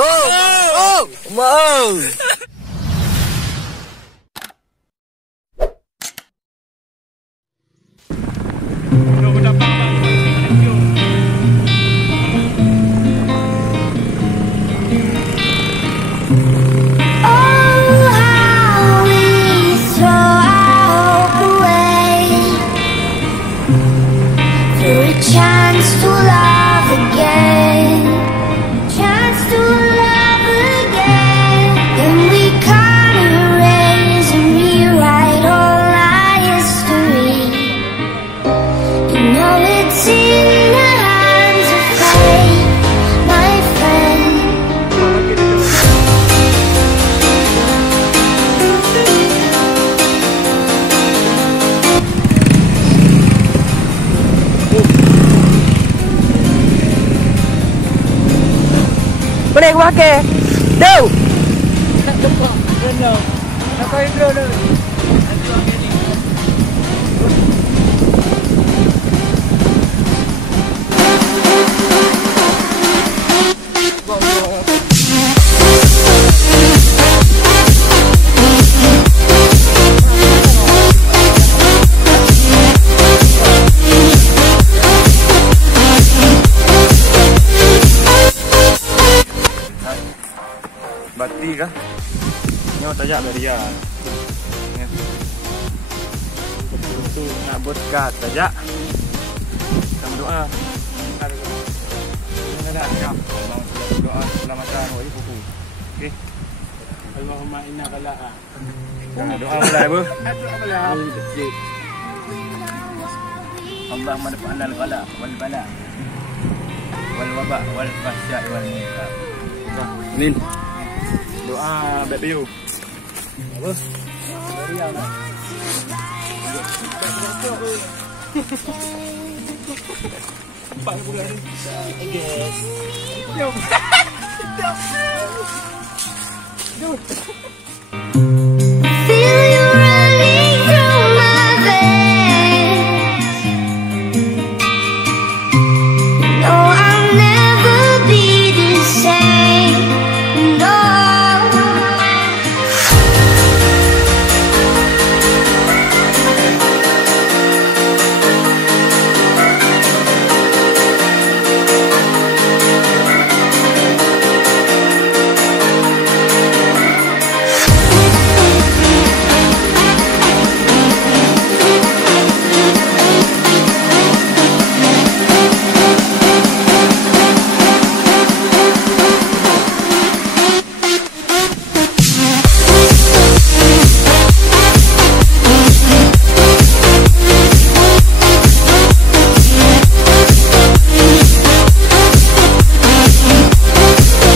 Oh, mau. Chance to love again, chance to love again. And we can't erase and rewrite all our history. You know it's in the hands of fate, my friend. Boleh pakai. Dah. Bakti kah? Ni orang tajak dari dia. Betul nak berkat tajak. Kita berdoa. Kita dah siap. Doa selamatan wali buku. Okey. Allahumma inna qala'a. Doa mulai apa? Allahumma dafa'na al-qala' wal bala' wal waba' wal fahsya'i wal munkar. Amin. Doa baik biu. Apa? Dari yang nak. Empat bulan ni. Guys. Jom. Jom. Feel you running through my veins. No, I'll never be the same. No.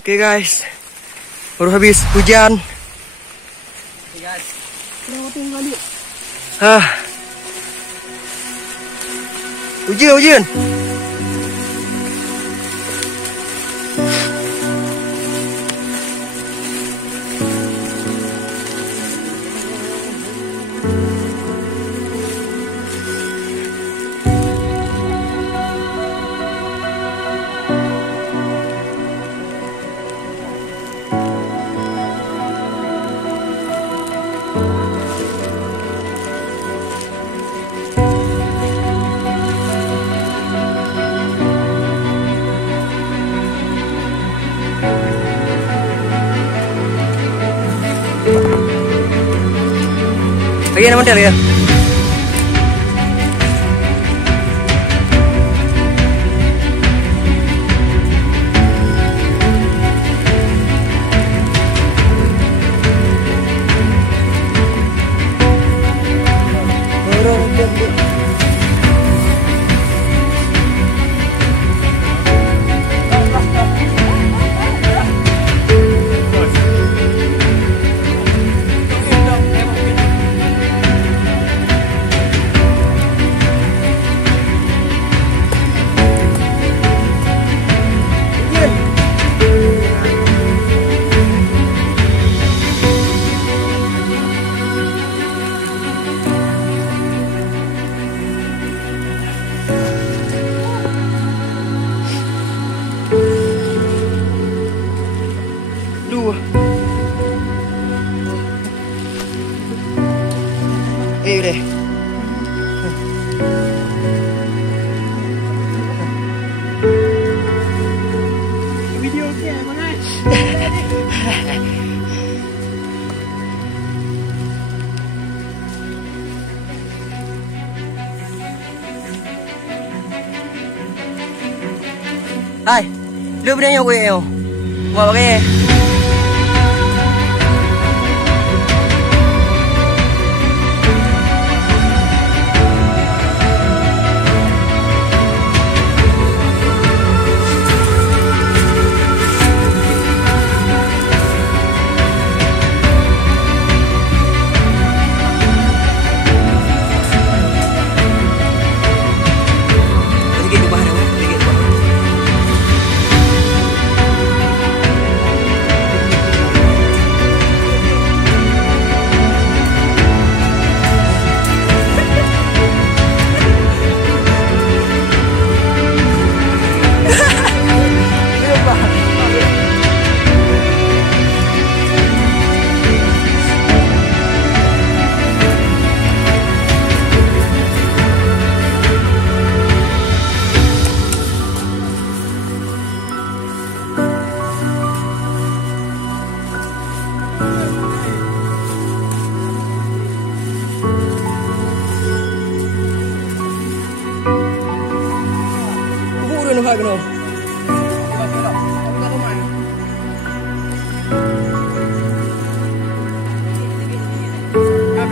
Oke guys, baru habis hujan. Hujan. Lagi nama dia ya. Udah. Video ke mana? Hai, lu bener gue yo. Mau pakai?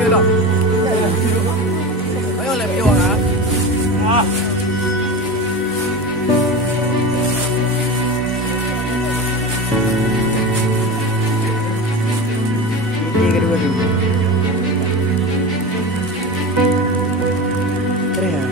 Gano. Ayo lebih orang. Wah. Ini kedua dulu. Keren ya.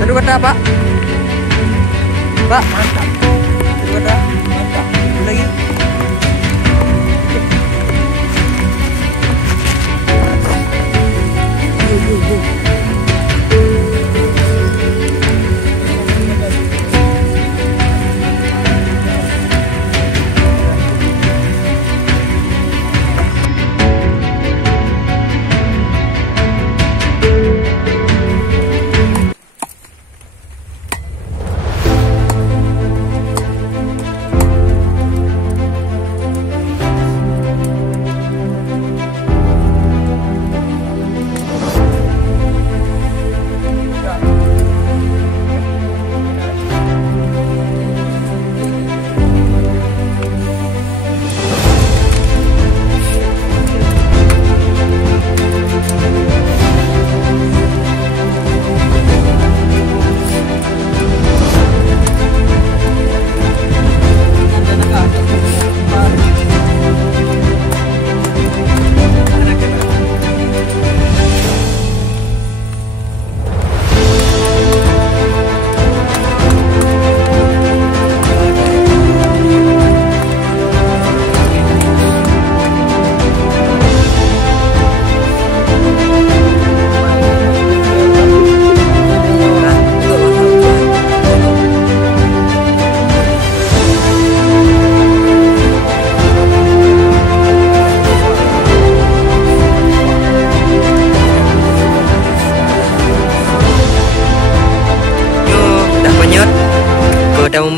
Aduh kata Pak. Pak, mantap. Aduh kata, mantap. Lagi.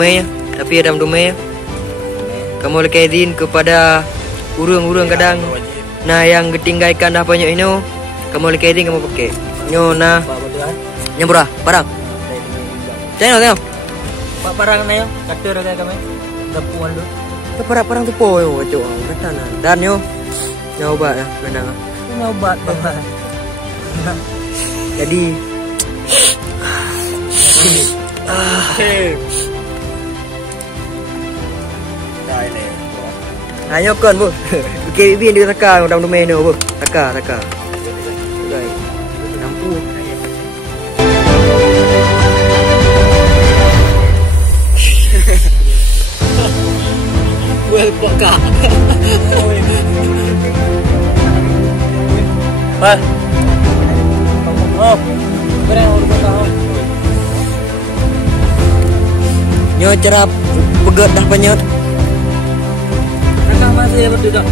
damai, tapi ada damai. Kamu boleh izin kepada urang-urang kadang. Nah yang ketinggalkan dah banyak ini, kamu boleh izin kamu pakai. Nyo nah. Nyamurah, parang. Tengok. Pak parang na yo, katur kay kami. Dapuan do. Parang tu po yo, kacau. Kata na. Dan yo. Nyoba ya, benang. Ngobat ba. Jadi hanya kon bu. Okey, biar dia taka dalam domain tu bu. Taka. Baik. Nampu. Well, pokok. Ba. Oh. Berang urut kau. Nyo cerap pegat dah banyak. Kakak masih berdua.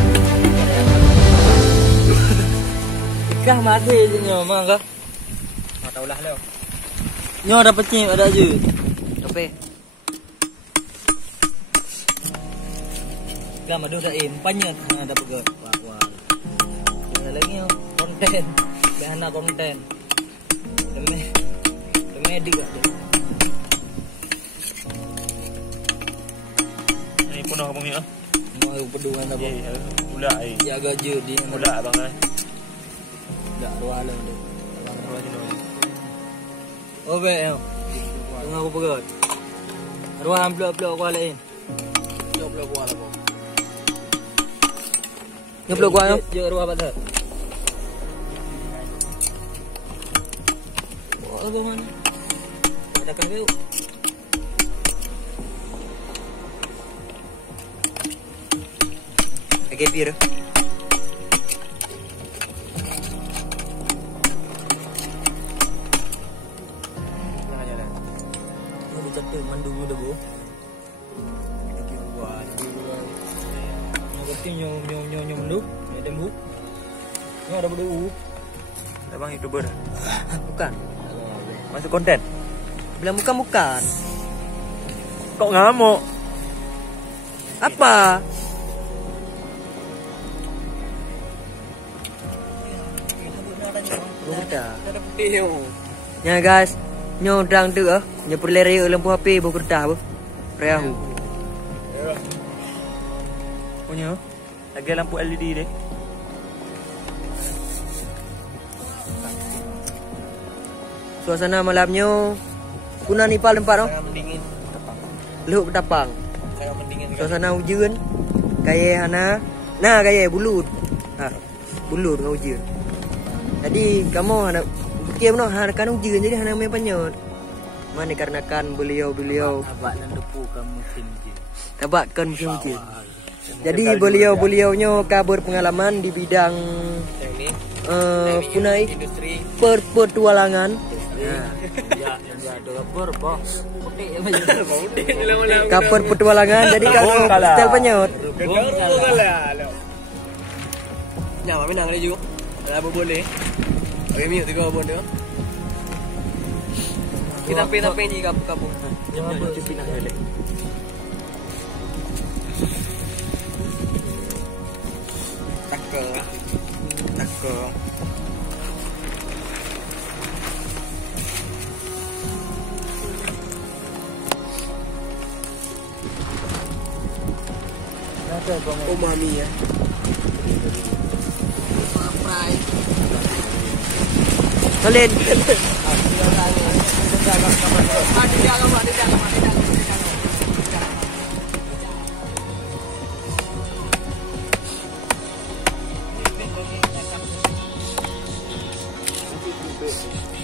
Kah masih je nyo, mangga. Tak tahulah lo. Nyo dapat cip ada je. Tapi Kah madu dah empanya ada pegat. Wah. Ada lagi yo konten. Bahana konten. Demi juga tu. Ni pun nak bunyi ah. Mau pedungan apa? Pula ai. Jaga je dia. Pula abang ai. Tak ruah lah tu. Oh baik yo. Tengah aku pegat. Ruah amplop-amplop aku lain. Amplop aku lah. nyo peluk gua yo. Je ruah pada. Oh, aku mana? Ada kan kau? Okey biar. Mau dicatat mandu dah bu. Nyo mandu. Ni tembu. Nyo ada berdu. Abang YouTuber. Bukan. Masuk konten. Bilang bukan. Kok ngamuk? Apa? Bukan. Ada putih. Ya guys, nyo dang tu ah. Nyo perlu raya lampu HP bu kertas bu. Reahu. Punya. Lagi lampu LED deh. Suasana malamnya kuna nipal tempat no. Sangat mendingin. Luk petapang. Sangat mendingin. Suasana hujan. Kaya hana. Nah kaya bulut. Ha. Bulut dengan hujan. Jadi kamu hana kiam no hana kan hujan jadi hana main panyot. Mana karenakan beliau Abak dan depu kamu musim je. tabakkan musim hujan. Jadi beliau-beliaunya kabur pengalaman di bidang punai Industri. petualangan. Ya, ada kapur boh. Putih apa? Kapur petualangan jadi kalau stel penyot. Ya, mana nang lagi juga. Apa boleh? Oke, miut tiga abon dia. Kita pe ni kapu. Jangan pindah balik. Takko. Umami ya. Salin.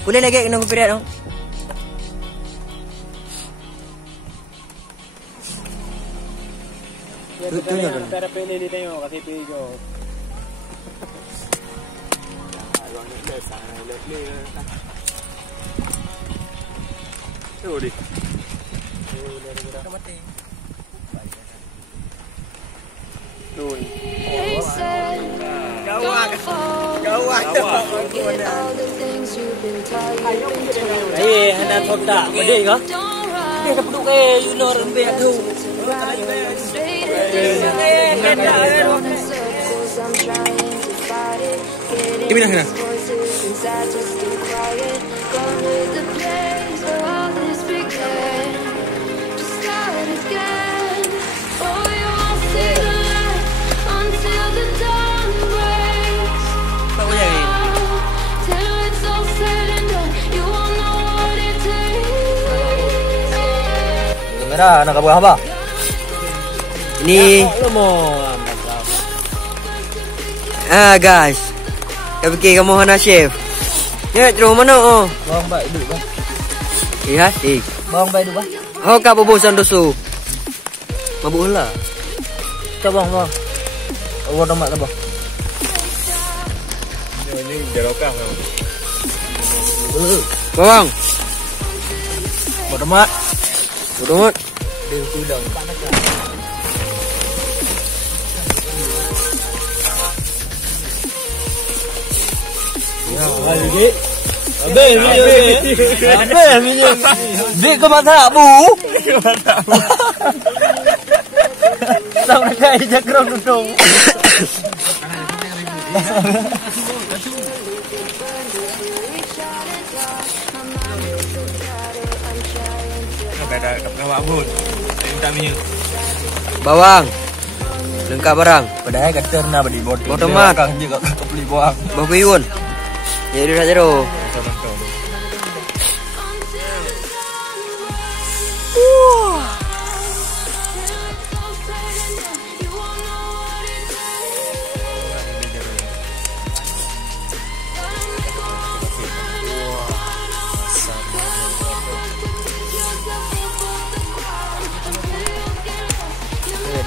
Boleh lagi kena kopirat no? Tunjuk dulu. Cara pilih di tengok kasih pigo. Tu di. Tuh. They said, Gawak. Gawak. Forget all the things you've been taught, you've been told. Hei, hendak kotak. Pedih ke? Don't run. Dia dah peduk ke Yunor Rembek tu. Ini mana? Merah nak buat apa? Ini guys. Kau fikir kamu hana chef. Ya, terus mana oh? Bang baik dulu bang. Iya, sih. Bang baik dulu bang. Oh, kau bosan dosu. Mabuk lah. Coba bang. Awak tomat lah bang. Ini jerokah. Bang. Awak tomat. Bodoh. Dia tulang. Ya, lagi. Abang minyak. Dik ke mata bu. Tahu nak kaya jakrong dudung. Ada kapal abun. Minta minyak. Bawang. Lengkap barang. Padahal kata nak beli botol. Tomat. Kang juga kau beli bawang. Bawang puyun. Jadi saja doh.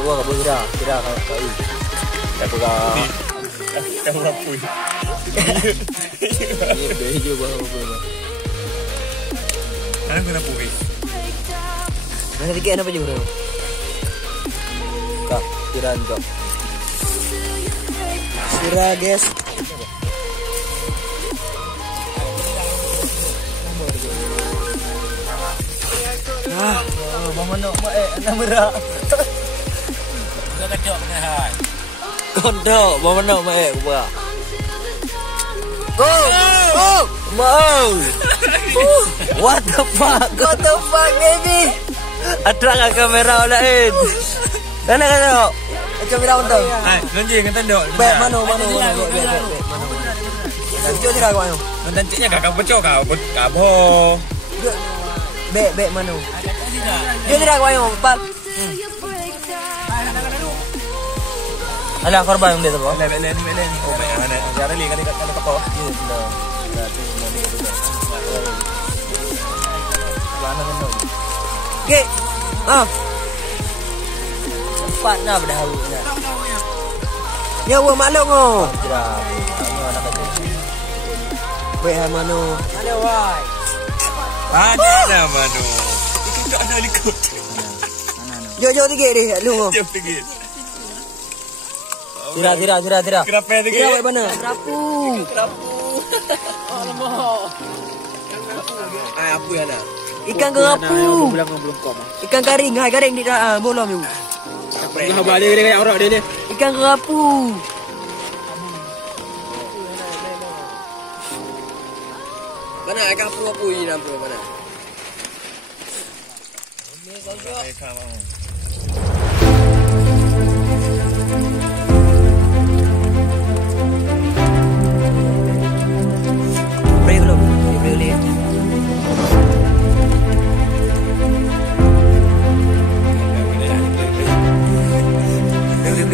Dua kau kira kau kau. Aku kau. Kamu rapui. Ini bejo bang. Mana kena rapui? Mana dikit apa juga? Kak, kiraan kau. Sira guys. Bang Manok anak merah. Kacau menehai. Kondok, Bang Manok buat. Go! Mau! What the fuck? What the fuck, baby? Atrak kamera lain. Kana. Kamera untung. Hai, nanti kata dok. Baik mana. Jom tidak kau. Nantinya kakak pecah kau kabo. Baik mana. Jom tidak kau. Pak. Alah korban dia tu. Lele. Oh, mana? Cara li kan kapo. Okey. Cepat nak berdahulunya. Ya, wa maklum oh. Tidak. Anak kecil. Baik mano. Ada wai. Ada mano. Ikan tak ada likut. Jauh tinggi deh, lu. Jauh tinggi. Tidak. Kenapa tinggi? Ya, baik mana? Kerapu. Ai apa ya nak? Ikan kerapu. Belum kau. Ikan garing, hai garing di bolom you. Kau balik dia kayak orang dia. Ikan kerapu. Mana ikan kerapu ni nampak mana? Boleh.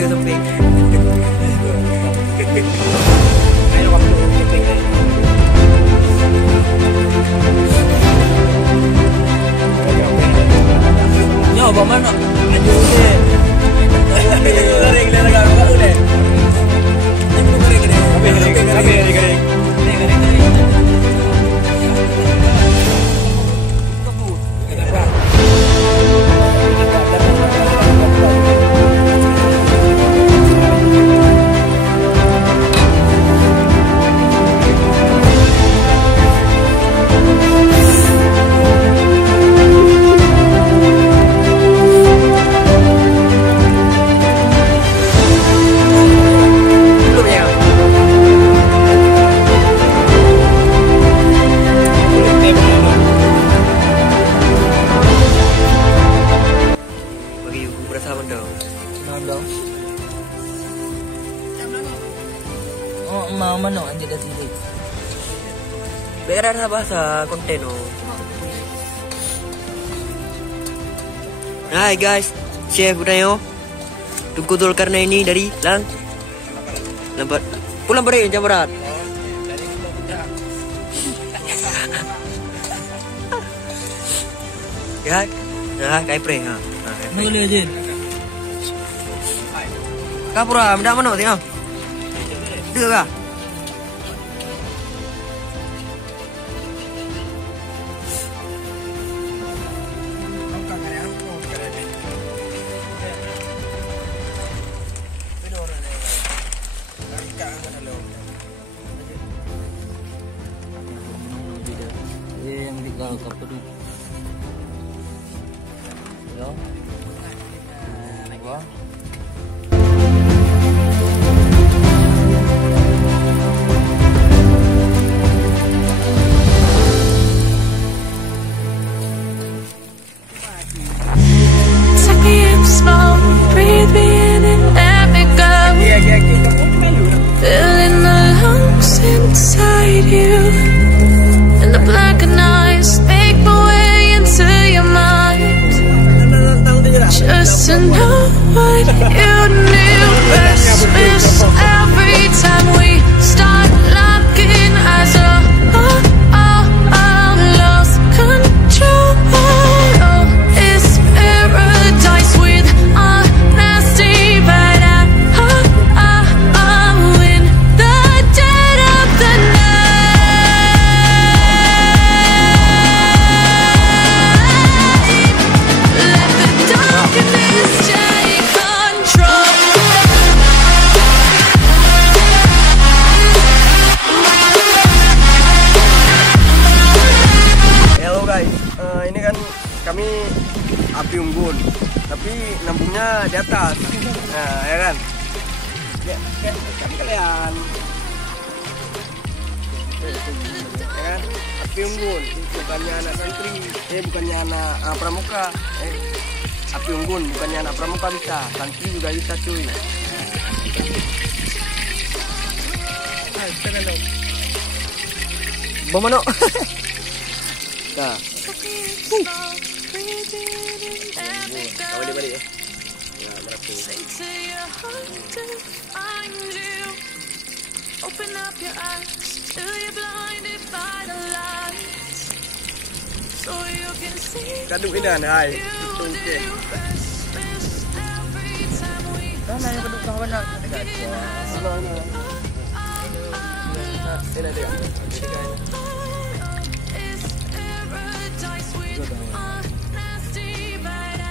Topik. Ayo waktu topik. Yo, bawa mana? Aduh deh. mau mana anjir dah sini. Beran sa bahasa konten oh. Hai guys, Chef Udayo. Tunggu karena ini dari lambat. Pulang balik jam berat. Ya, nah kayak pre ha. Boleh je. Kapura, minda mana tengok. Dua kah? Yang dikau kapur. Yo. Wah. Take me in slow, breathe me in and let me go. Filling the lungs inside you, and the blackened eyes make my way into your mind. Just to know what you knew. Restless every time we start locking eyes. Lost control. It's paradise with honesty, but I'm in the dead of the night. Let the darkness take control. Halo guys, ini kan kami api unggun, tapi nambungnya di atas. Nah, ya kan? Kan kalian. Ya kan? Api unggun, bukannya anak santri, bukannya anak pramuka. Api unggun, bukannya anak pramuka bisa, santri juga bisa cuy. Bomano. Dah. Balik ya. Say to your heart to find you. Open up your eyes till you're blinded by the lights, so you can see Kadung inan, hai. you Oke. do. Restless every time we Mana yang kedua kawan nak dekat.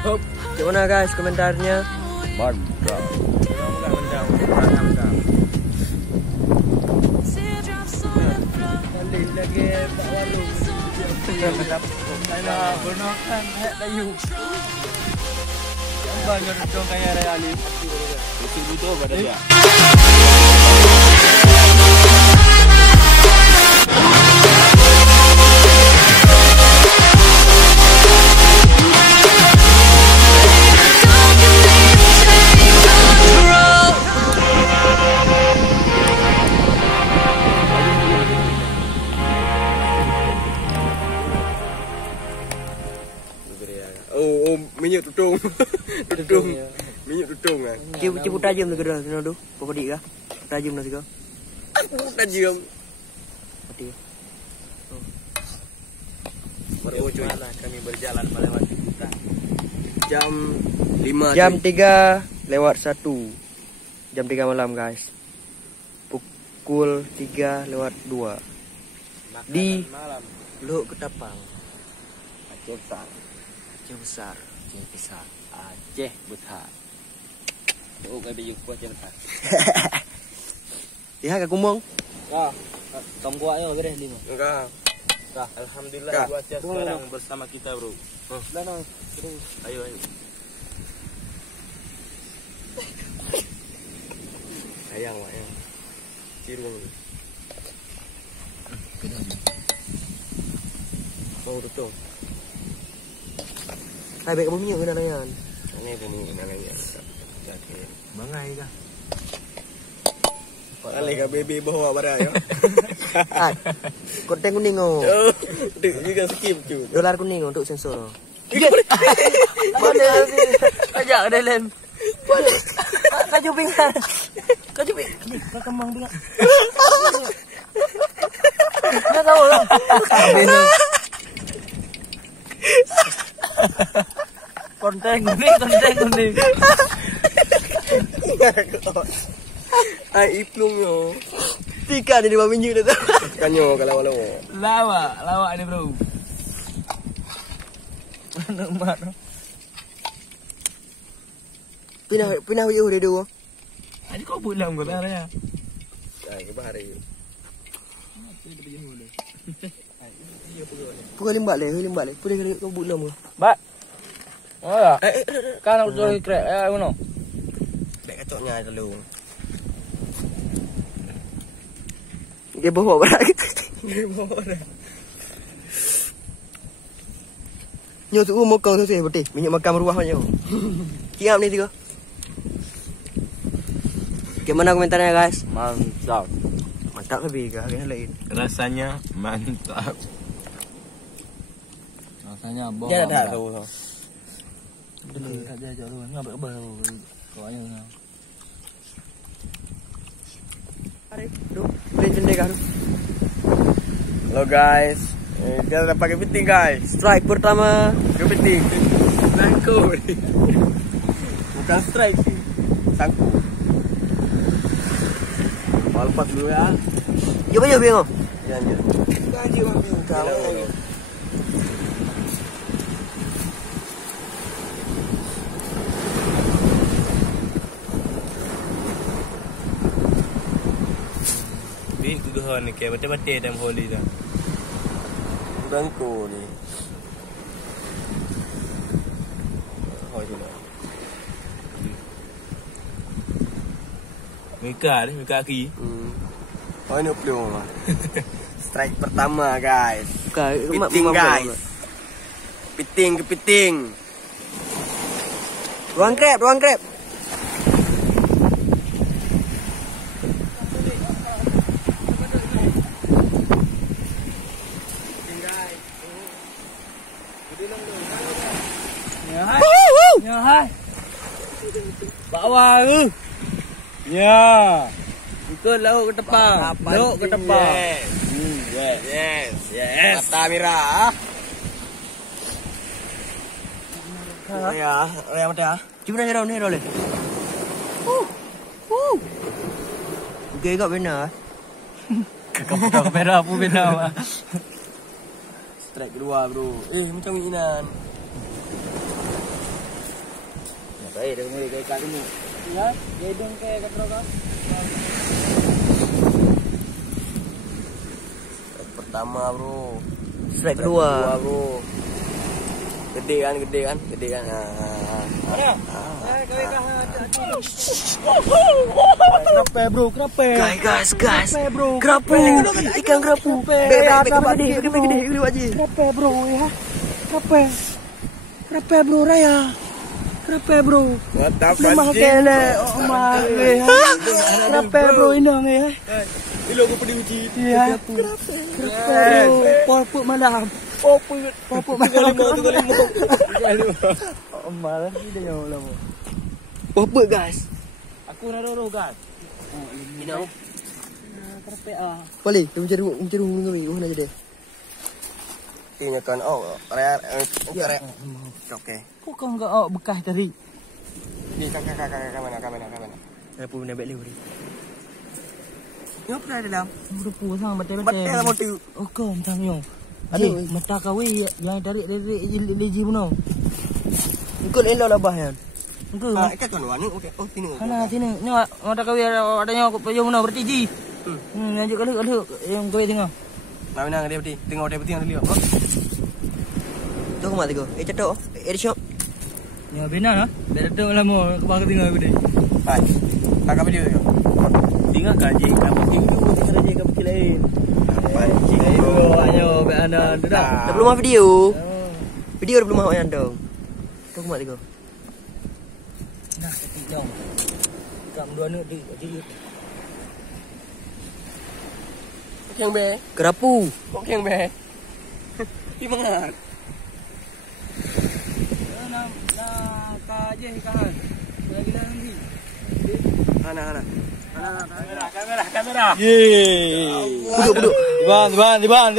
Hop, gimana guys komentarnya? Mantap. teardrops on the floor. Balik lagi tak warung. Saya gunakan hak dayu. Banyak dong kayak Raya Alif. Itu butuh pada dia. Oh, minyak tutung. Tutung. Minyak tutung kan. Cipu tajam tu kedua sini tu. Pokok kah? Tajam nanti kau. Tajam. Mati. Baru cuy. Kami berjalan melewati hutan. Jam 5. Jam 3:01. Jam 3 malam guys. Pukul 3:02. Di malam. Luk Ketapang. Aceh besar. Aceh besar. Aceh besar. Aceh besar. Oh, kami jumpa Aceh besar. Ya, kak kumong. Kah, kamu kuatnya lagi deh lima. Enggak. Kah, Alhamdulillah Kak. cuaca sekarang bersama kita, bro. Lano, terus. Ayo. Ayang, ayang. Cirung. Mau tutung. Hai baik kamu minyak kena layan. Ini namanya. Jadi Bangai kah? Alih ke baby bawa barang yo. Konten kuning oh. Dek juga skip cu. Dolar kuning untuk sensor. Mana sih? Ajak ke dalam. Kaju pingsan. Kaju ping. Kau kembang pingsan. Nggak tahu lah. Konten kuning. Ai iplung yo. Tika ni 5 minggu dah tu. Kanyo kalau lawa. Lawak ni bro. Nampak tu. Pindah uyuh dia dulu. Ani kau bulam kau dah ya. Ai ke bahari. Pukul limbak le. Pulih kau bulam ke? Mbak. Oh ya. Kan aku cari krek. Mana? Dek kacoknya dulu. Dia bawa barang. Nyo tu mau kau tu betul. Minyak makan meruah banyak. Kiam ni tiga. Gimana komentarnya guys? Mantap. Mantap lebih ke harga lain. Rasanya mantap. Rasanya bom. Dia dah tahu. Dia ajak lu. Ngapa kau ayo. Halo guys, dia dah pakai piting guys. Strike pertama. Kepiting. Sangku. Bukan strike sih. Sangku. Lepas dulu ya. Yo bingung. Jangan. Gaji mami kau. Ni kayak betul-betul dalam holi tu. Bangku ni. Hoi tu. Mika kaki. Oh ni pelung. Strike pertama guys. Piting guys. Piting. Ruang krep. Ya hai. Bawa ke. Ya. Ikut lauk ke tepang. Yes. Mata merah. Ya mata. Cuba nak ni roleh. Okey kau benar. Kau merah apa benar. Strike kedua bro. Macam inan. Baik, dah mulai kaitan dulu. Ya, gedung ke katro kau. Pertama bro. Strike kedua bro. Gede kan. Mana? Kenapa bro? Guys. Bro. Kerapu. Ikan kerapu. Gede aja. Kenapa bro ya? Kenapa bro Raya? Kenapa bro? Lemah kele. Oh my. Kenapa bro inang ya? Bila aku pergi uji. Ya. Kenapa bro? Popuk malam. Popuk malam. Oh malam ni dah yang lama. Popuk guys. Aku nak roh guys. Inang. Kenapa ah? Boleh, kita mencari hubungan nak jadi. Tinggal kan okey. Kau kan enggak bekas tadi. Ni kakak mana? Apa benda baik lewat ni? Nyop dah dalam. Berupu sang betul. Betul motif. Oh kau macam yo. Adik, mata kau yang tarik leji puno. Ikut elok lah bah kan. Engkau. Ikat tuan ni. Okey. Oh sini. Sini. Ni mata kau adanya payung puno bertiji. Lanjut kali yang kau tengok. Nak dia berti. Tengok dia berti yang dia. Tu kau mati kau. Cetok. Dia shop. Ya benar ah. Dah datang lama ke bawah tengok aku ni. Baik. Kakak video tu. Tinggal kaji kamu tinggal kaji kamu lain. Pancing bro. Ayo beana dah. Dah belum mah video. Video dah belum mah yang dong. Tu kau mati kau. Nah, ketik dong. Kam dua ni di. Yang be. Kerapu. Kok yang be? Di mana? Ka je kan. Lagi nanti. Ana. Kamera. Yeay. Duduk. Tiban.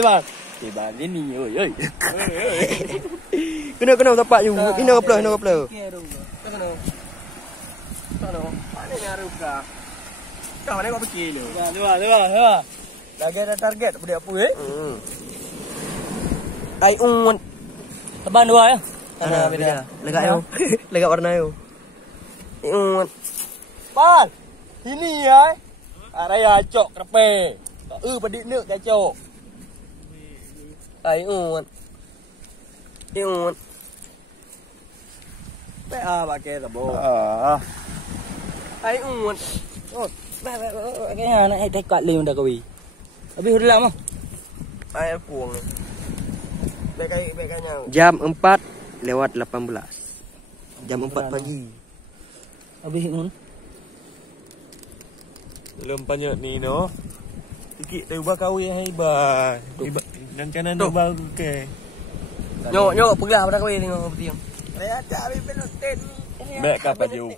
Tiban ini, oi. Kena tapak you. Ina kapla. Kero. Kono. Mana nyaru ka? Kau mana kau pergi lu? Tiban. Lagi ada target apa eh? Ai un. Teban dua ya. Ana beda. Lega warna yo. Un. Pan. Ini ya. Araya cok krepe. Pedik nước cái cok. Ai un. PA pakai tabo. Ai un. Oh, cái hàng này thấy cạn liền được rồi. Habis udah lama. Air kuang. Bekanya. Jam 4:18. Jam 4 pagi. Habis un. Belum banyak ni no. Sikit dah ubah kawi hai ba. Dan kanan dah ubah ke. Nyok pegang pada kau ni ngau betul. Saya cari penutin. Baik apa jauh.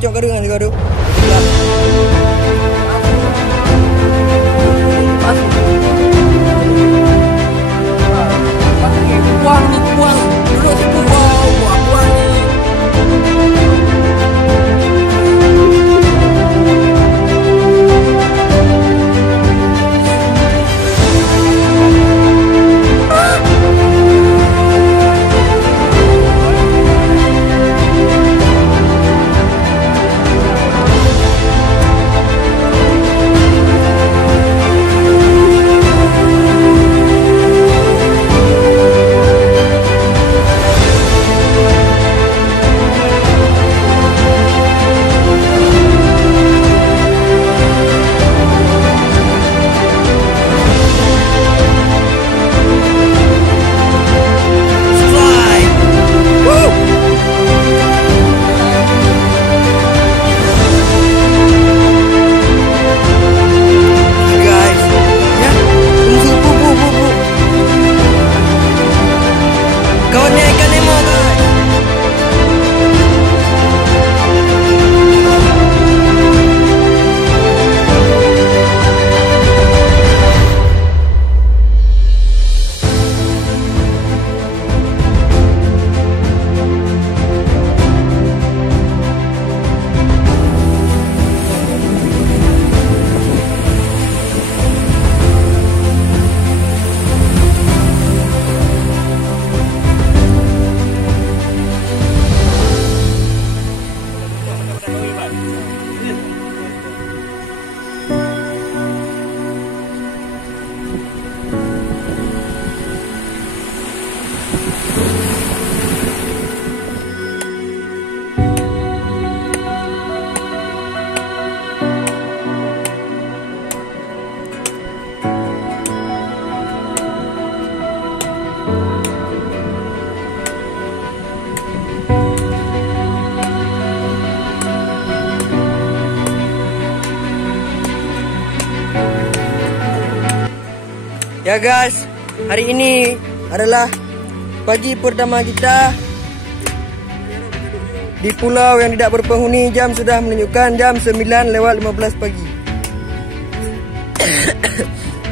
Cok gaduh kan gaduh. Buang ni buang. Duduk situ buang ni. Ya guys, hari ini adalah pagi pertama kita di pulau yang tidak berpenghuni. Jam sudah menunjukkan jam 9:15 pagi.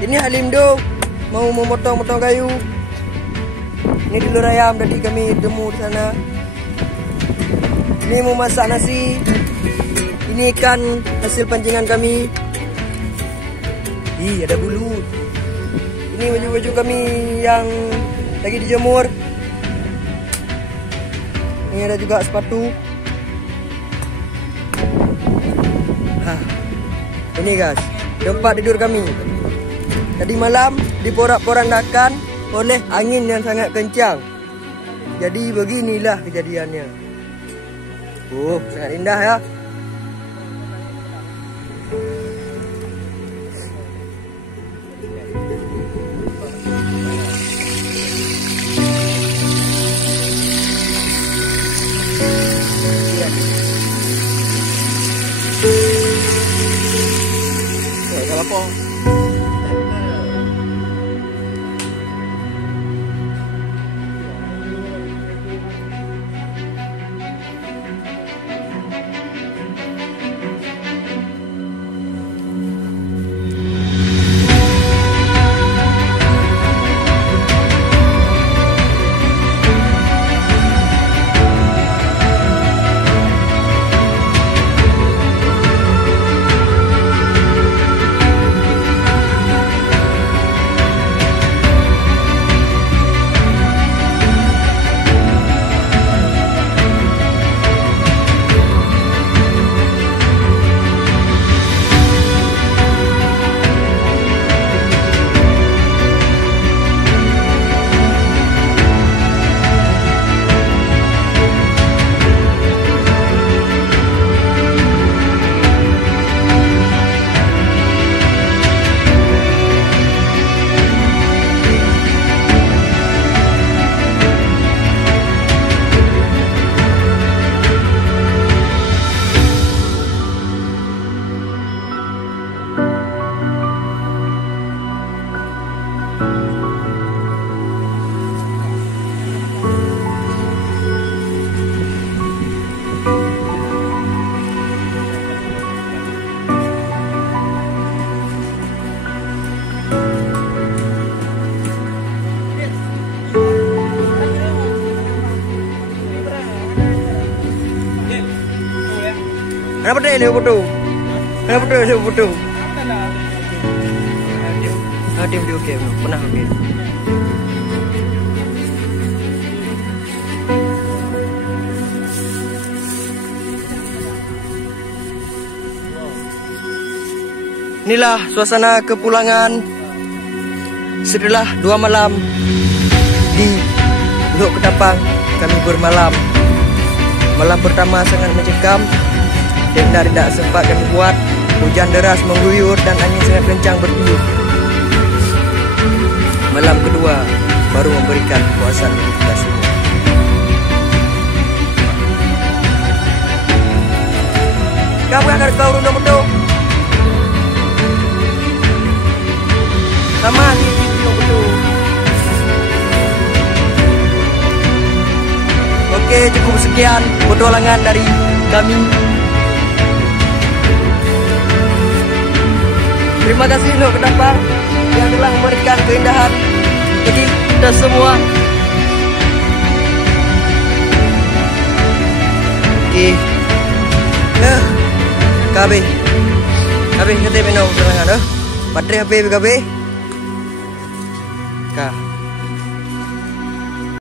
Ini Halimdo mau memotong-motong kayu. Ini telur ayam tadi kami temu di sana. Ini mau masak nasi. Ini ikan hasil pancingan kami. Ih, ada bulu. Ini baju-baju kami yang lagi dijemur. Ini ada juga sepatu. Hah. Ini guys, tempat tidur kami. Tadi malam diporak-porandakan oleh angin yang sangat kencang. Jadi beginilah kejadiannya. Sangat indah ya. Apa? Kenapa dia lewat foto? Kenapa dia lewat foto? Dia okey, pernah okey. Inilah suasana kepulangan setelah 2 malam di Lok Ketapang. Kami bermalam. Malam pertama sangat mencekam. Tenda tidak sempat kami buat. Hujan deras mengguyur dan angin sangat kencang bertiup. Malam kedua baru memberikan kepuasan bagi kita semua. Kau akan kau runduh betul. Sama ni betul. Okey, cukup sekian petualangan dari kami. Terima kasih Lok Ketapang yang telah memberikan keindahan bagi kita semua. Okey. Kabe kata minum jangan ada. Baterai HP kabe. Kah.